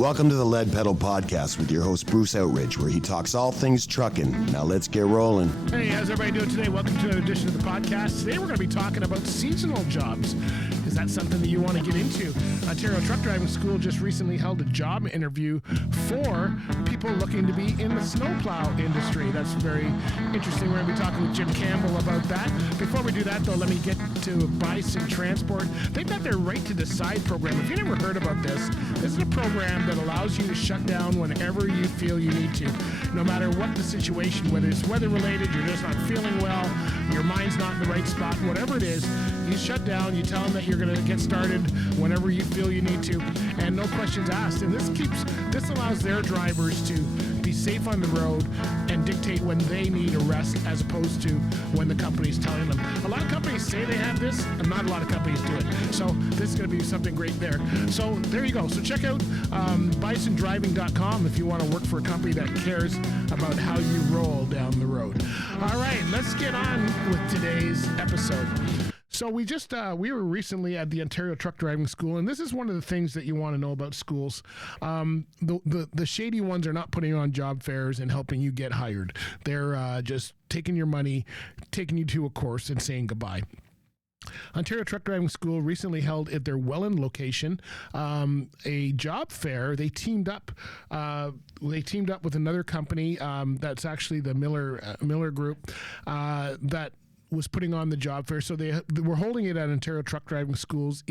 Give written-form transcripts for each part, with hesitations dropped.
Welcome to the Lead Pedal Podcast with your host, Bruce Outridge, where he talks all things trucking. Now let's get rolling. Hey, how's everybody doing today? Welcome to another edition of the podcast. Today we're going to be talking about seasonal jobs. Is that something that you want to get into? Ontario Truck Driving School just recently held a job interview for people looking to be in the snowplow industry. That's very interesting. We're going to be talking with Jim Campbell about that. Before we do that, though, let me get to Bison Transport. They've got their Right to Decide program. If you never heard about this is a program that allows you to shut down whenever you feel you need to. No matter what the situation, whether it's weather-related, you're just not feeling well, your mind's not in the right spot, whatever it is, you shut down, you tell them that you're going to get started whenever you feel you need to, and no questions asked. And this allows their drivers to be safe on the road and dictate when they need a rest as opposed to when the company's telling them. A lot of companies say they have this, and not a lot of companies do it. So this is going to be something great there. So there you go. So check out bisondriving.com if you want to work for a company that cares about how you roll down the road. All right, let's get on with today's episode. So we were recently at the Ontario Truck Driving School, and this is one of the things that you want to know about schools. The shady ones are not putting on job fairs and helping you get hired. They're just taking your money, taking you to a course, and saying goodbye. Ontario Truck Driving School recently held at their Welland location a job fair. They teamed up with another company that's actually the Miller Group that was putting on the job fair. So they were holding it at Ontario Truck Driving School's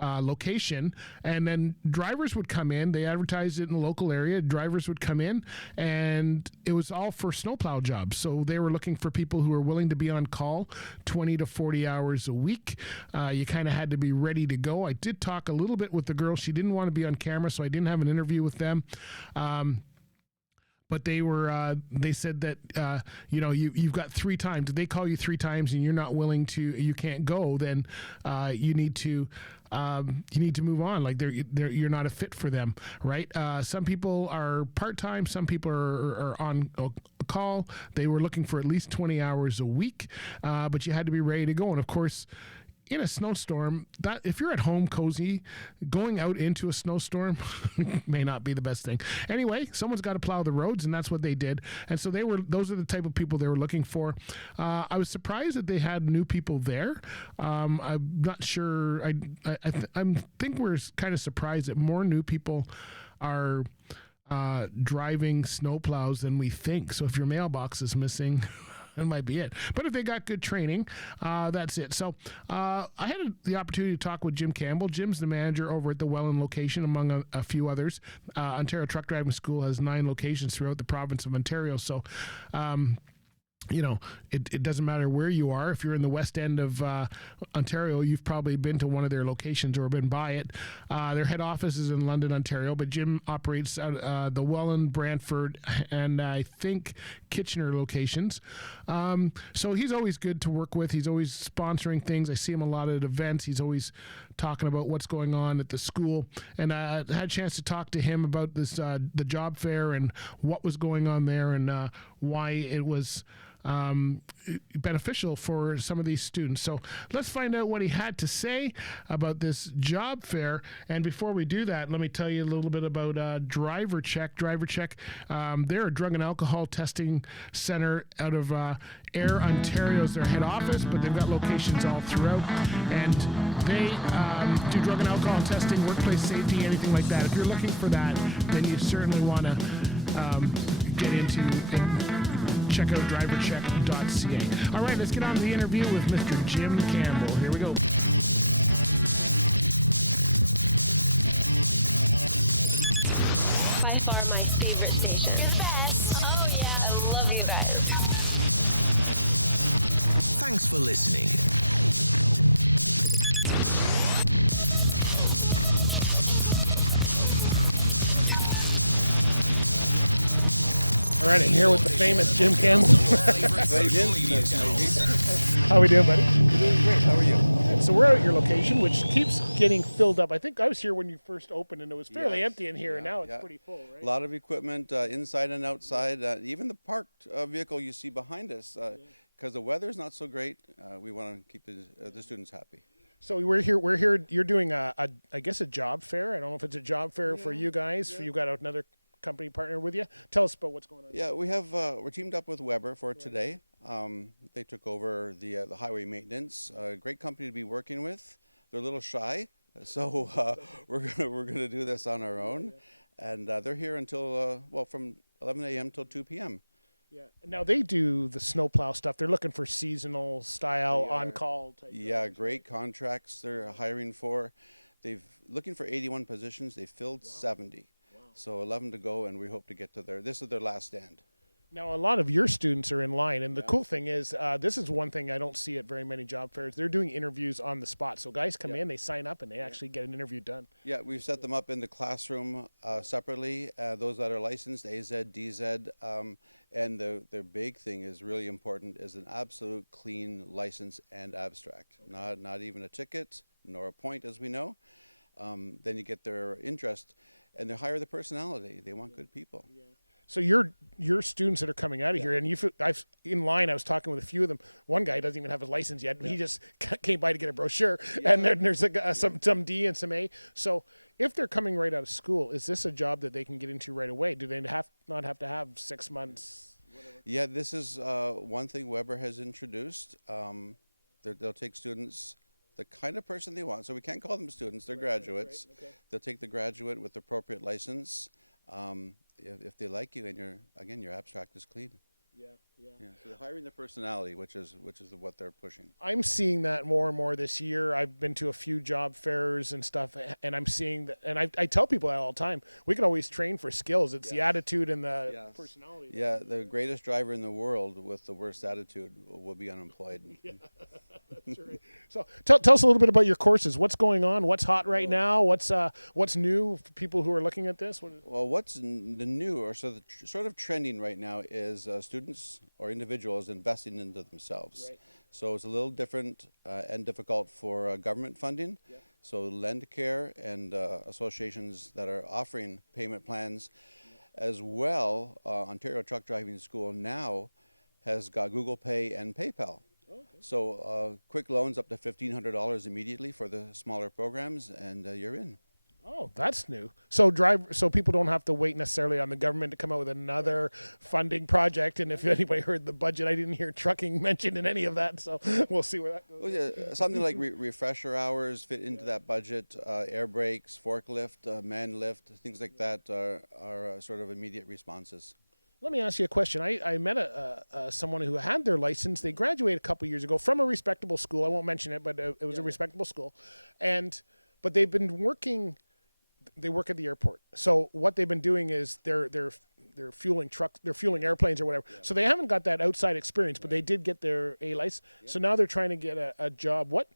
location, and then drivers would come in. They advertised it in the local area. Drivers would come in, and it was all for snowplow jobs. So they were looking for people who were willing to be on call 20 to 40 hours a week. You kind of had to be ready to go. I did talk a little bit with the girl. She didn't want to be on camera, so I didn't have an interview with them. But they said that, you've got 3 times. If they call you 3 times and you're not willing to, you can't go, then you need to move on. Like you're not a fit for them, right? Some people are part-time. Some people are on call. They were looking for at least 20 hours a week, but you had to be ready to go. And of course, in a snowstorm, that if you're at home cozy, going out into a snowstorm may not be the best thing. Anyway, someone's got to plow the roads, and that's what they did. And so those are the type of people they were looking for. I was surprised that they had new people there. I'm not sure. I think we're kind of surprised that more new people are driving snowplows than we think. So if your mailbox is missing, that might be it. But if they got good training, that's it. So I had the opportunity to talk with Jim Campbell. Jim's the manager over at the Welland location, among a few others. Ontario Truck Driving School has 9 locations throughout the province of Ontario. So, it doesn't matter where you are. If you're in the west end of Ontario, you've probably been to one of their locations or been by it. Their head office is in London, Ontario, but Jim operates out the Welland, Brantford, and I think Kitchener locations. So he's always good to work with. He's always sponsoring things. I see him a lot at events. He's always talking about what's going on at the school. And I had a chance to talk to him about this the job fair and what was going on there and why it was beneficial for some of these students. So let's find out what he had to say about this job fair. And before we do that, let me tell you a little bit about Driver Check. Driver Check, they're a drug and alcohol testing center out of Ayr, Ontario is their head office, but they've got locations all throughout. And they do drug and alcohol testing, workplace safety, anything like that. If you're looking for that, then you certainly want to get into check out drivercheck.ca. All right, let's get on to the interview with Mr. Jim Campbell. Here we go. By far my favorite station. You're the best. Oh, yeah. I love you guys. Thanks for listening. All right, I'm here with the famous Jim Campbell. How we doing, buddy? We're doing great. How are you? Good. So we're out at your location, which keeps getting filled up. I think I was here when you first opened, and it was fairly empty in here, and now it's pretty full, right? A lot of equipment inside and outside. Even the parked vehicle you see behind us, because the weather's not so great, we want to keep the students happy. So we're here. You're doing I guess a job fair. I don't know if it's a job fair for you guys. You got another company partner with you. Tell us about what's going on. Yeah, we have we're teamed up with Weber for today. They took over the highway maintenance. Great company to be working with. They're a little shy, so we're gonna do this on our own, and they're here until from 11 a.m. till 2 p.m. Yeah. Now they do the snowplow stuff. They're looking for seasonal style on-call type. Yeah, great contracts they're hiring for. They've looking for 81 positions. They filled 70. Wow. So 11 to go, and we hope to get to this is their last stand. Now, a lot of your students are in line, and the cool thing is this is one thing I don't see at very many job fairs. They're doing interviews on the spot. So guys come in, they sign up, and they actually get an interview done. Yeah, we've set them up in the classroom separately, those that are licensed, AZ, DZ, and the big thing is really important is an absolute clean license and abstract, not even a ticket, nor a point, as we know. Then you get their interest, and they hire the personality. They want good people. Yeah. So your students that are coming out of here, and I was talking with a few of them. One guy doesn't even have a license yet. He just came by to get a brochure, and then there's some D and some A. So if they're coming right out of school, is this a job that they can get into right away? Do they not have to have 6 months? Whatever? Yeah, this is one thing Weber has introduced. They'll take students, the kind of person they want. So we can't call them students; they're graduates. Right. Okay. They'll take the graduate with the appropriate license. If they like you and your abstract is clean. Yeah. So they're hiring the personality, which is what they're pushing. I'm seeing that more and more this year. I've been to a few job fairs and stuff, and I'm seeing that. And I tell people that all the time. We can always train for skills. It's the attitude and the personality. Yeah, the greatest driver in the world with the worst attitude will be unemployed. Yeah, that's right. So tell us a little bit about your courses. What's going on? What's hot right now? What's new for people who are looking at this? Well, what's the new or sort of trending right now is students or individuals investing into themselves. Right. So it's a little different and difficult for government funding. Yep. So LendCare and associations that are offering payment plans as well. Ontario Truck Driving School now has got Google Pay and PayPal. Okay. So quick loans up to $1,500 immediately for the smaller programs, and you're in. Oh, that's new. So people don't have to wait necessarily on the government to come out with another funding project. And if anybody heard the budget, I didn't hear trucking mentioned in any of that. So we'll see where that goes. Well, yeah, something like refresher hours fit into that budget. Air brakes, forklift, man lift, things like that are sort of immediate responses. Let me ask you a question. I met someone who had their license. They graduated a couple years ago from a respectable school. I won't mention it, but it was a respectable school. But they've been working. They work at the airport. So what they've been doing is they're fueling trucks, they're fueling airplanes or whatever. Yeah. So they haven't got that outside experience, but they did get their A license. Yeah. So now they're trying to get a job. What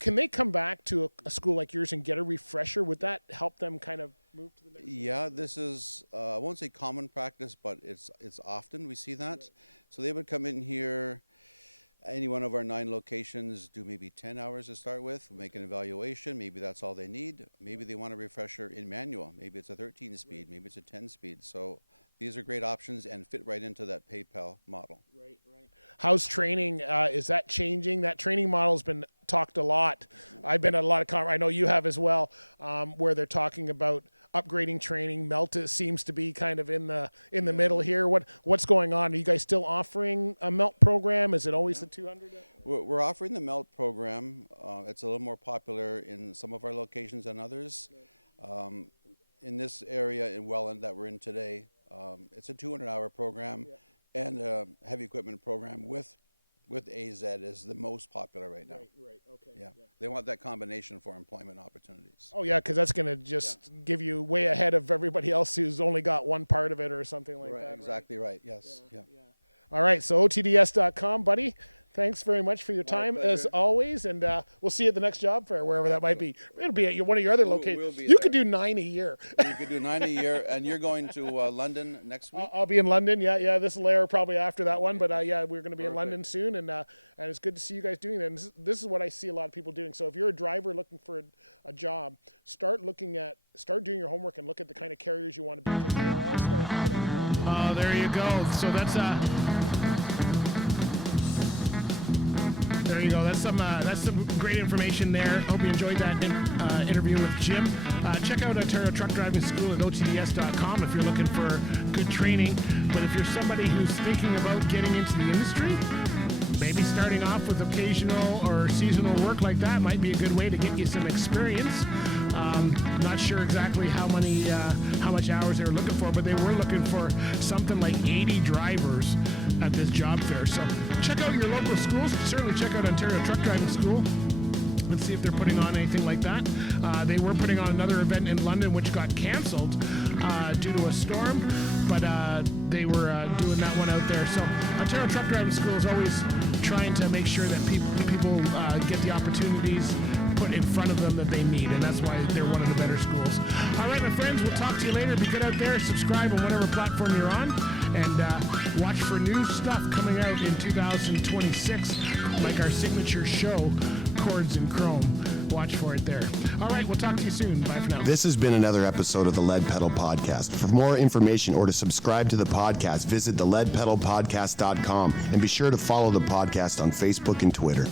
can they come back to a school like yours and get a refresher? Would that help them kind of move to the next? Yeah, this is I won't say common practice, but it's often we see that. Right. So they would come in here. Any one of our 9 locations do maybe 10 hours to start with, make an evaluation, maybe that's all they need. Maybe they want a refresher in manual, maybe it's a 13-speed, maybe it's a 10-speed. So these are great options and fit right into that PayPal model. Right. How's training? Is that changing? That training model's been talked a lot. I've been at a lot of I know you have as well, where they're talking about upgrading training. Melt seems to be kind of in the middle here. What's going on? Are you guys still offering a Melt program? Is it always the 200? We're offering the Melt program. It's a little more popular in some of our locations than others. In this area in Welland that we're in today, it's a 200-hour program and a heavy equipment program with AZ is the most popular right now. Right. Okay. Yeah. They want that combination for employment opportunities. Oh, yeah, because that's going to just give you way ahead of everybody else who's only got one part of it or something like that. Exactly right. Yes. Yeah. All right, so OTDS.com, buddy. Thanks very much for your time, as always, and we'll see you at the next job fair, wherever that might be. It'll be at one of your other locations. You could do 9 a year. You could do 9 a year, and you're going to London next week? I'll be in London, yeah. This will air probably after that one, but we're going to be in London soon, and it's good to see you guys doing that. And this is what I see a lot of people doing. So if you're a driver looking for a job, start doing your homework and look at the kind of carriers you want to be, because they are all starting to put on your own. Oh, there you go. So that's there you go. That's some great information there. Hope you enjoyed that interview with Jim. Check out Ontario Truck Driving School at OTDS.com if you're looking for good training. But if you're somebody who's thinking about getting into the industry, maybe starting off with occasional or seasonal work like that might be a good way to get you some experience. Not sure exactly how much hours they were looking for, but they were looking for something like 80 drivers at this job fair. So check out your local schools. Certainly check out Ontario Truck Driving School. Let's see if they're putting on anything like that. They were putting on another event in London, which got canceled due to a storm, but they were doing that one out there. So Ontario Truck Driving School is always trying to make sure that people get the opportunities put in front of them that they need, and that's why they're one of the better schools. All right, my friends, we'll talk to you later. Be good out there. Subscribe on whatever platform you're on, and watch for new stuff coming out in 2026, like our signature show, Chords in Chrome. Watch for it there. All right, we'll talk to you soon. Bye for now. This has been another episode of the Lead Pedal Podcast. For more information or to subscribe to the podcast, visit theleadpedalpodcast.com and be sure to follow the podcast on Facebook and Twitter.